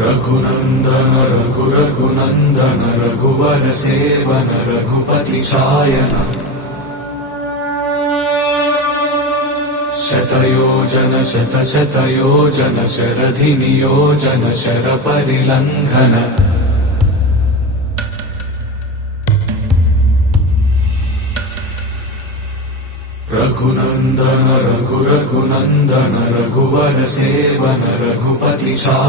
रघुनंदन रघुनंदन रघुवर seven Raghupati चायन शतयोजन शतशतयोजन शरधि नियोजन sir परिलंघन Raghunandan Raghunandan रघुवर seven Raghupati चायन।